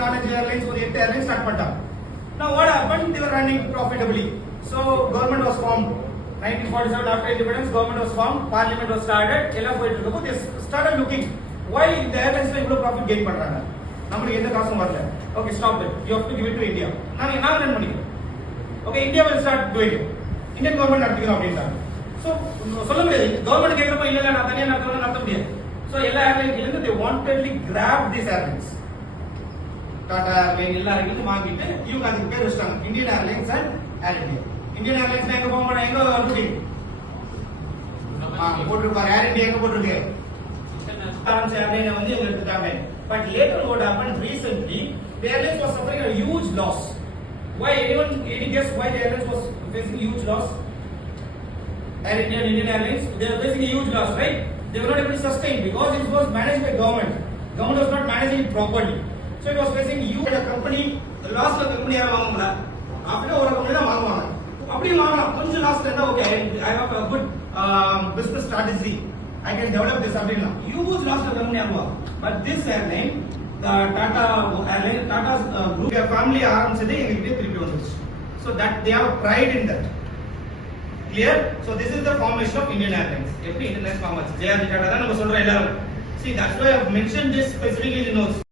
4 airlines or 8 airlines start பண்ணிட்டாங்க. Now what happened? They were running profitably. So government was formed. 1947 after independence, government was formed. Parliament was started. எல்லாம் போயிட்டு இருக்கப்போ they started looking why இந்த airlinesல இவ்வளவு profit gain பண்றாங்க. நமக்கு எந்த காசும் வரல. Okay, stop it. You have to give it to India. நான் ரன் பண்ணிக்கிறேன். Okay, India will start doing it. Indian government நடத்திக்கிறோம் அப்படின்றாங்க. So சொல்ல முடியாது. கவர்மெண்ட் கேக்குறப்ப இல்ல நான் தனியா நடத்த முடியாது. So எல்லா ஏர்லைன்ஸ்ல they wantedly grab these airlines. Tata ஏர்லைன் எல்லாரும் வாங்கிட்டு இவங்க அதுக்கு பேர் வச்சிட்டாங்க Indian airlines and air India. Indian airlines எங்க போக எங்க வந்து போட்டுருப்பாரு, ஏர் இந்தியா எங்க போட்டுருக்கு டான்ஸ் ஏர்லைன் வந்து இவங்க எடுத்துட்டாங்க. But later what happened recently, the airlines was suffering a huge loss. Why? Any guess why the airlines was facing huge loss? Air India and Indian Airlines, they were facing a huge loss, right? They were not able to sustain because it was managed by government. Government was not managing it properly. So it was facing huge. A company loss la company யார வாங்குங்களா அப்படியே ஒரு company தான் வாங்குவாங்க. அப்படி வாங்கலாம் கொஞ்சம் லாஸ் இருந்தா okay I have a good business strategy, I can develop this அப்படினா huge loss la company ஆகுவா. But this airline, the Tata airline, Tata's group, their family ஆரம்பிச்சதே எங்ககிட்ட திருப்பி வந்துச்சு. So that they have pride in that. Clear? So this is the formation of Indian Airlines. எப்படி Indian Airlines form ஆச்சு? JRD Tata தான் நம்ம சொல்றோம் எல்லாரும். See, that's why I have mentioned this specifically in notes.